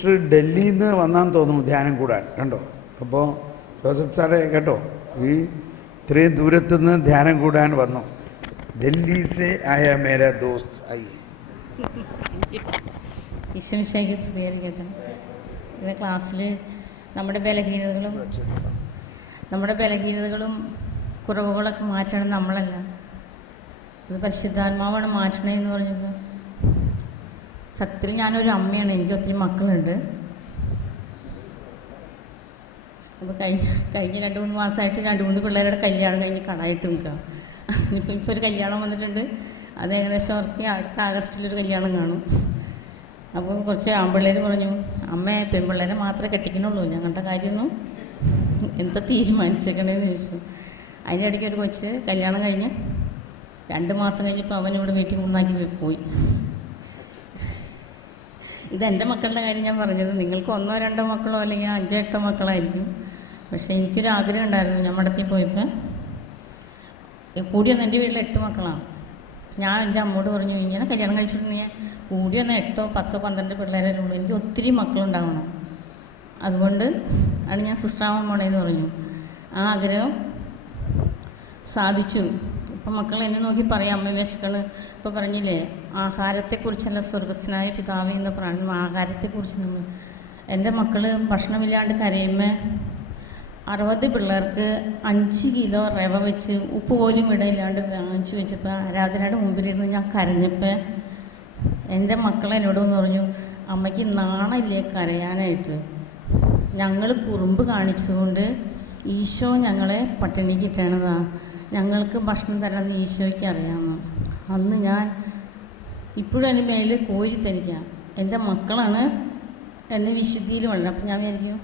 Sister ഡൽഹിയിൽ നിന്ന് വന്നാന്ന് തോന്നുന്നു ധ്യാനം കൂടാൻ, കണ്ടോ? അപ്പോൾ ജോസഫ് സാറേ കേട്ടോ, ഈ ഇത്രയും ദൂരത്തുനിന്ന് ധ്യാനം കൂടാൻ വന്നു. ഡൽഹി സെ ആയ മേരാ ദോസ്ത് ആയി. ഈശ്വമിശേഖർ സ്തുതിയായിരിക്കട്ടെ. ഇത് ക്ലാസ്സിൽ നമ്മുടെ ബലഹീനതകളും കുറവുകളൊക്കെ മാറ്റണം നമ്മളല്ല, ഇത് പരിശുദ്ധാത്മാവാണ് മാറ്റണേന്ന് പറഞ്ഞപ്പോൾ സത്യത്തിൽ ഞാനൊരു അമ്മയാണ്, എനിക്ക് ഒത്തിരി മക്കളുണ്ട്. അപ്പോൾ കഴിഞ്ഞ 2-3 മാസമായിട്ട് 2-3 പിള്ളേരുടെ കല്യാണം കഴിഞ്ഞ് കടായിട്ട് നിൽക്കുക. ഇപ്പോൾ ഒരു കല്യാണം വന്നിട്ടുണ്ട്, അത് ഏകദേശം അവർക്ക് അടുത്ത ആഗസ്റ്റിലൊരു കല്യാണം കാണും. അപ്പോൾ കുറച്ച് ആൺപിള്ളേർ പറഞ്ഞു, അമ്മേ പെൺപിള്ളേരെ മാത്രമേ കെട്ടിക്കണുള്ളൂ, ഞങ്ങളുടെ കാര്യമൊന്നും എന്താ തീരുമാനിച്ചേക്കണേന്ന് ചോദിച്ചു. അതിൻ്റെ ഇടയ്ക്ക് ഒരു കൊച്ച് കല്യാണം കഴിഞ്ഞ് 2 മാസം കഴിഞ്ഞപ്പോൾ അവനിവിടെ വീട്ടിൽ കൊണ്ടാക്കി പോയി. ഇതെൻ്റെ മക്കളുടെ കാര്യം ഞാൻ പറഞ്ഞത്. നിങ്ങൾക്ക് 1-2 മക്കളോ അല്ലെങ്കിൽ 5-8 മക്കളായിരിക്കും. പക്ഷേ എനിക്കൊരാഗ്രഹം ഉണ്ടായിരുന്നു. ഞാൻ മടത്തിൽ പോയപ്പോൾ കൂടി വന്ന് എൻ്റെ വീട്ടിൽ 8 മക്കളാണ്. ഞാൻ എൻ്റെ അമ്മോട് പറഞ്ഞു, ഇങ്ങനെ കല്യാണം കഴിച്ചിട്ടുണ്ടെങ്കിൽ കൂടി വന്ന 8, 10, 12 പിള്ളേരെ ഉള്ളൂ, എനിക്ക് ഒത്തിരി മക്കളുണ്ടാവണം. അതുകൊണ്ട് ആണ് ഞാൻ സിസ്റ്ററാവാൻ പോണേന്ന് പറഞ്ഞു. ആ ആഗ്രഹം സാധിച്ചു. ഇപ്പം മക്കൾ എന്നെ നോക്കി പറയാം, അമ്മ വിശക്കണ്. ഇപ്പോൾ പറഞ്ഞില്ലേ, ആഹാരത്തെക്കുറിച്ചല്ല സ്വർഗസ്നായ പിതാവേ എന്ന് പറയുന്നത്, ആഹാരത്തെക്കുറിച്ച് നമ്മൾ. എൻ്റെ മക്കൾ ഭക്ഷണമില്ലാണ്ട് കരയുമ്പോൾ 60 പിള്ളേർക്ക് 5 കിലോ റവ വെച്ച് ഉപ്പ് പോലും ഇടയില്ലാണ്ട് വാങ്ങിച്ചു വെച്ചപ്പോൾ ആരാധനയുടെ മുമ്പിലിരുന്ന് ഞാൻ കരഞ്ഞപ്പോൾ എൻ്റെ മക്കളെന്നോടൊന്ന് പറഞ്ഞു, അമ്മയ്ക്ക് നാണമില്ലേ കരയാനായിട്ട്? ഞങ്ങൾ കുറുമ്പ് കാണിച്ചതുകൊണ്ട് ഈശോ ഞങ്ങളെ പട്ടിണിക്ക് ഇട്ടണതാണ്, ഞങ്ങൾക്ക് ഭക്ഷണം തരണമെന്ന് ഈശോയ്ക്ക് അറിയാമെന്ന്. അന്ന് ഞാൻ ഇപ്പോഴും എൻ്റെ മേലിൽ കോരി തനിക്കാം. എൻ്റെ മക്കളാണ് എന്നെ വിശുദ്ധിയിൽ വളരുന്നത്. അപ്പം ഞാൻ വിചാരിക്കും,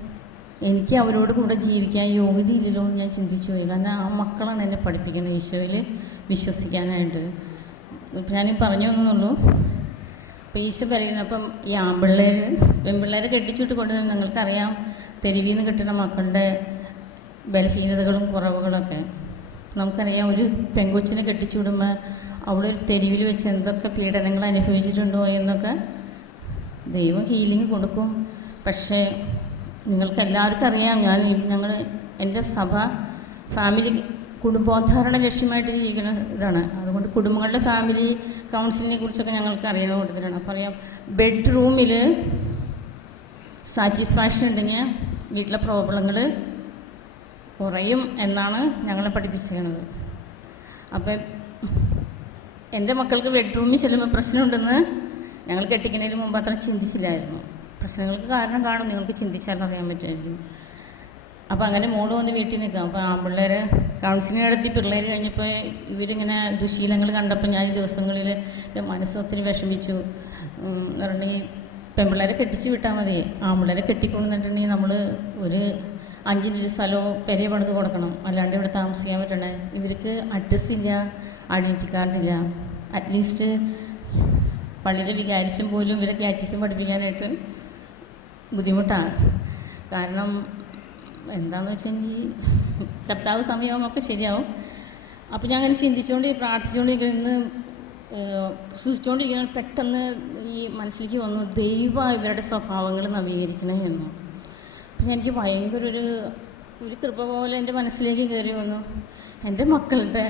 എനിക്ക് അവരോട് കൂടെ ജീവിക്കാൻ യോഗ്യതയില്ലല്ലോ എന്ന് ഞാൻ ചിന്തിച്ചു പോയി. കാരണം ആ മക്കളാണ് എന്നെ പഠിപ്പിക്കുന്നത് ഈശോയിൽ വിശ്വസിക്കാനായിട്ട്. ഇപ്പം ഞാൻ പറഞ്ഞു എന്നുള്ളൂ. അപ്പോൾ ഈശോ പറയുന്നത്, അപ്പം ഈ പെൺപിള്ളേരെ കെട്ടിച്ചിട്ട് കൊണ്ടുവരുന്നത് നിങ്ങൾക്കറിയാം, തെരുവിൽ നിന്ന് കിട്ടുന്ന മക്കളുടെ ബലഹീനതകളും കുറവുകളൊക്കെ നമുക്കറിയാം. ഒരു പെൺകൊച്ചിനെ കെട്ടിച്ചു വിടുമ്പോൾ അവളൊരു തെരുവിൽ വെച്ച് എന്തൊക്കെ പീഡനങ്ങൾ അനുഭവിച്ചിട്ടുണ്ടോ എന്നൊക്കെ ദൈവം ഹീലിംഗ് കൊടുക്കും. പക്ഷേ നിങ്ങൾക്ക് എല്ലാവർക്കും അറിയാം, ഞങ്ങൾ എൻ്റെ ഫാമിലി കുടുംബോദ്ധാരണ ലക്ഷ്യമായിട്ട് ജീവിക്കുന്ന ഇതാണ്. അതുകൊണ്ട് കുടുംബങ്ങളുടെ ഫാമിലി കൗൺസിലിനെ കുറിച്ചൊക്കെ ഞങ്ങൾക്ക് അറിയണ കൂടുതലാണ്. അപ്പോൾ അറിയാം, ബെഡ്റൂമിൽ സാറ്റിസ്ഫാക്ഷൻ ഉണ്ടെങ്കിൽ വീട്ടിലെ പ്രോബ്ലങ്ങൾ കുറയും എന്നാണ് ഞങ്ങളെ പഠിപ്പിച്ചിരിക്കുന്നത്. അപ്പം എൻ്റെ മക്കൾക്ക് ബെഡ്റൂമിൽ ചെല്ലുമ്പോൾ പ്രശ്നമുണ്ടെന്ന് ഞങ്ങൾ കെട്ടിക്കുന്നതിന് മുമ്പ് അത്ര ചിന്തിച്ചില്ലായിരുന്നു. പ്രശ്നങ്ങൾക്ക് കാരണം കാണും, നിങ്ങൾക്ക് ചിന്തിച്ചാൽ അറിയാൻ പറ്റുമായിരിക്കും. അപ്പോൾ അങ്ങനെ മോള് വന്ന് വീട്ടിൽ നിൽക്കാം. അപ്പോൾ ആ പിള്ളേർ കൗൺസിലിംഗ് നടത്തി പിള്ളേർ കഴിഞ്ഞപ്പോൾ ഇവരിങ്ങനെ ദുശീലങ്ങൾ കണ്ടപ്പോൾ ഞാൻ ഈ ദിവസങ്ങളിൽ മനസ്സൊത്തിരി വിഷമിച്ചു. എന്ന് പറഞ്ഞിട്ടുണ്ടെങ്കിൽ പെൺപിള്ളേരെ കെട്ടിച്ച് വിട്ടാൽ മതി, ആൺപിള്ളേരെ കെട്ടിക്കൊണ്ടുവന്നിട്ടുണ്ടെങ്കിൽ നമ്മൾ ഒരു 5 സെൻറ്റ് സ്ഥലവും പെരയെ പണിത് കൊടുക്കണം, അല്ലാണ്ട് ഇവിടെ താമസിക്കാൻ പറ്റണേ. ഇവർക്ക് അഡ്രസ്സില്ല, ഐഡൻറ്റിറ്റി കാർഡില്ല. അറ്റ്ലീസ്റ്റ് പള്ളിയിലെ വികാരിച്ചും പോലും ഇവരെ കാറ്റീസം പഠിപ്പിക്കാനായിട്ട് ബുദ്ധിമുട്ടാണ്. കാരണം എന്താണെന്ന് വെച്ചെങ്കിൽ കർത്താവ് സമയമാകുമ്പോൾ ശരിയാവും. അപ്പോൾ ഞാൻ അങ്ങനെ ചിന്തിച്ചുകൊണ്ട് പ്രാർത്ഥിച്ചുകൊണ്ടിരിക്കുന്ന സൂചിച്ചുകൊണ്ടിരിക്കുന്ന പെട്ടെന്ന് ഈ മനസ്സിലേക്ക് വന്നു, ദൈവം ഇവരുടെ സ്വഭാവങ്ങൾ നവീകരിക്കണം എന്ന്. അപ്പം എനിക്ക് ഭയങ്കര ഒരു കൃപ പോലെ എൻ്റെ മനസ്സിലേക്ക് കയറി വന്നു. എൻ്റെ മക്കളുടെ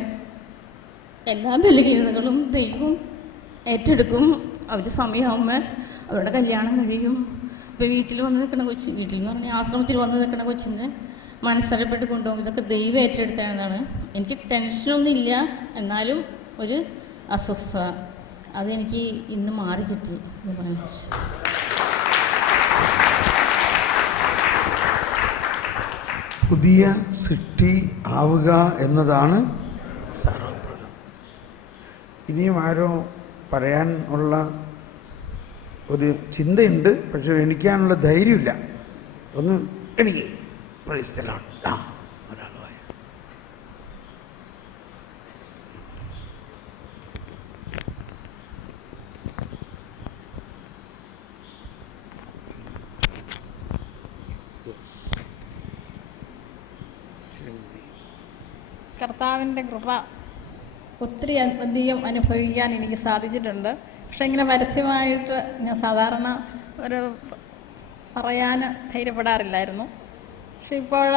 എല്ലാ ബലഹീനതകളും ദൈവം ഏറ്റെടുക്കും. അവർ സമയമാകുമ്പോൾ അവരുടെ കല്യാണം കഴിയും. ഇപ്പോൾ വീട്ടിൽ വന്ന് നിൽക്കുന്ന വീട്ടിൽ എന്ന് പറഞ്ഞാൽ ആശ്രമത്തിൽ വന്ന് നിൽക്കുന്ന കൊച്ചിൻ്റെ മനസ്സരപ്പെട്ട് കൊണ്ടുപോകും. ഇതൊക്കെ ദൈവം ഏറ്റെടുത്തതാണ്. എനിക്ക് ടെൻഷനൊന്നും ഇല്ല, എന്നാലും ഒരു അസ്വസ്ഥത അതെനിക്ക് ഇന്ന് മാറിക്കിട്ടി എന്ന് പറയാൻ. പുതിയ സൃഷ്ടി ആവുക എന്നതാണ് സർവ്വപ്രധാനം. ഇനിയും ആരോ പറയാൻ ഉള്ള ഒരു ചിന്തയുണ്ട്, പക്ഷെ എണിക്കാനുള്ള ധൈര്യമില്ല. ഒന്ന് എനിക്ക് പ്രൈസ്തലാണ് ഒരാൾ പോയ കർത്താവിൻ്റെ കൃപ ഒത്തിരി അധികം അനുഭവിക്കാൻ എനിക്ക് സാധിച്ചിട്ടുണ്ട്. പക്ഷേ ഇങ്ങനെ പരസ്യമായിട്ട് ഞാൻ സാധാരണ ഒരു പറയാൻ ധൈര്യപ്പെടാറില്ലായിരുന്നു. പക്ഷെ ഇപ്പോൾ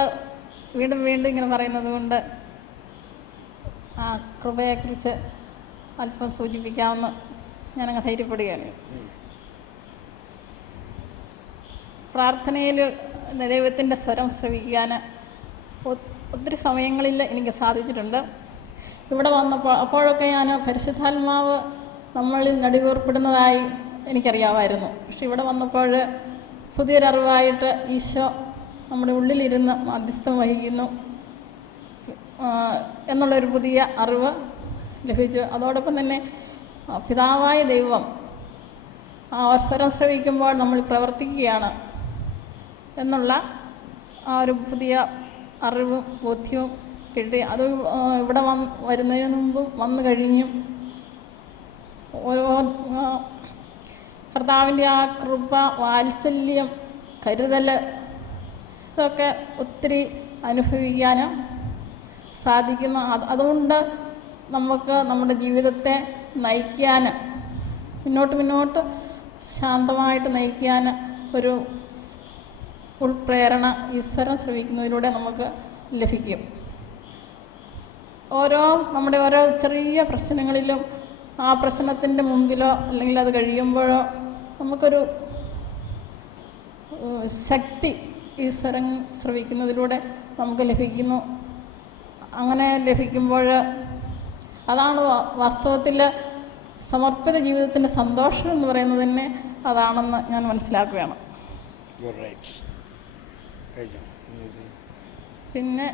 വീണ്ടും വീണ്ടും ഇങ്ങനെ പറയുന്നത് കൊണ്ട് ആ കൃപയെക്കുറിച്ച് അല്പം സൂചിപ്പിക്കാമെന്ന് ഞാനങ്ങ് ധൈര്യപ്പെടുകയാണ്. പ്രാർത്ഥനയിൽ ദൈവത്തിൻ്റെ സ്വരം ശ്രവിക്കാൻ ഒത്തിരി സമയങ്ങളിൽ എനിക്ക് സാധിച്ചിട്ടുണ്ട്. ഇവിടെ വന്നപ്പോൾ അപ്പോഴൊക്കെ ഞാൻ പരിശുദ്ധാത്മാവ് നമ്മളിൽ നടുവേർപ്പെടുന്നതായി എനിക്കറിയാമായിരുന്നു. പക്ഷെ ഇവിടെ വന്നപ്പോൾ പുതിയൊരറിവായിട്ട് ഈശോ നമ്മുടെ ഉള്ളിലിരുന്ന് മധ്യസ്ഥം വഹിക്കുന്നു എന്നുള്ളൊരു പുതിയ അറിവ് ലഭിച്ചു. അതോടൊപ്പം തന്നെ പിതാവായ ദൈവം സ്വരം ശ്രവിക്കുമ്പോൾ നമ്മൾ പ്രവർത്തിക്കുകയാണ് എന്നുള്ള ആ ഒരു പുതിയ അറിവും ബോധ്യവും കിട്ടി. അത് ഇവിടെ വരുന്നതിന് മുമ്പും വന്നു കഴിഞ്ഞും ഓരോ കർത്താവിൻ്റെ ആ കൃപ, വാത്സല്യം, കരുതൽ ഇതൊക്കെ ഒത്തിരി അനുഭവിക്കാൻ സാധിക്കുന്നു. അതുകൊണ്ട് നമുക്ക് നമ്മുടെ ജീവിതത്തെ നയിക്കാൻ, മുന്നോട്ട് ശാന്തമായിട്ട് നയിക്കാൻ ഒരു ഉൾപ്രേരണ ഈശ്വരൻ ശ്രമിക്കുന്നതിലൂടെ നമുക്ക് ലഭിക്കും. നമ്മുടെ ഓരോ ചെറിയ പ്രശ്നങ്ങളിലും ആ പ്രശ്നത്തിൻ്റെ മുമ്പിലോ അല്ലെങ്കിൽ അത് കഴിയുമ്പോഴോ നമുക്കൊരു ശക്തി ഈശ്വരൻ ശ്രവിക്കുന്നതിലൂടെ നമുക്ക് ലഭിക്കുന്നു. അങ്ങനെ ലഭിക്കുമ്പോൾ അതാണ് വാസ്തവത്തിൽ സമർപ്പിത ജീവിതത്തിൻ്റെ സന്തോഷം എന്ന് പറയുന്നത് തന്നെ അതാണെന്ന് ഞാൻ മനസ്സിലാക്കുകയാണ്. പിന്നെ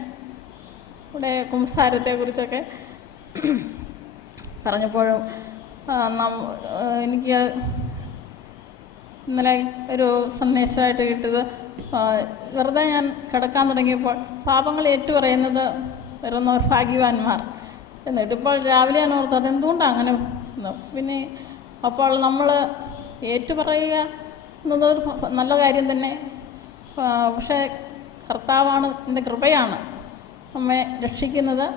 ഇവിടെ കുംസാരത്തെക്കുറിച്ചൊക്കെ പറഞ്ഞപ്പോഴും എനിക്ക് ഇന്നലെ ഒരു സന്ദേശമായിട്ട് കിട്ടിയത്, വെറുതെ ഞാൻ കിടക്കാൻ തുടങ്ങിയപ്പോൾ പാപങ്ങൾ ഏറ്റുപറയുന്നത് വരുന്നവർ ഭാഗ്യവാന്മാർ എന്നിട്ട് ഇപ്പോൾ രാവിലെ ഞാൻ ഓർത്ത് അതെന്തുകൊണ്ടാണ് അങ്ങനെ. പിന്നെ അപ്പോൾ നമ്മൾ ഏറ്റുപറയുക എന്നത് നല്ല കാര്യം തന്നെ. പക്ഷേ കർത്താവാണ്, എൻ്റെ കൃപയാണ് നമ്മെ രക്ഷിക്കുന്നത്.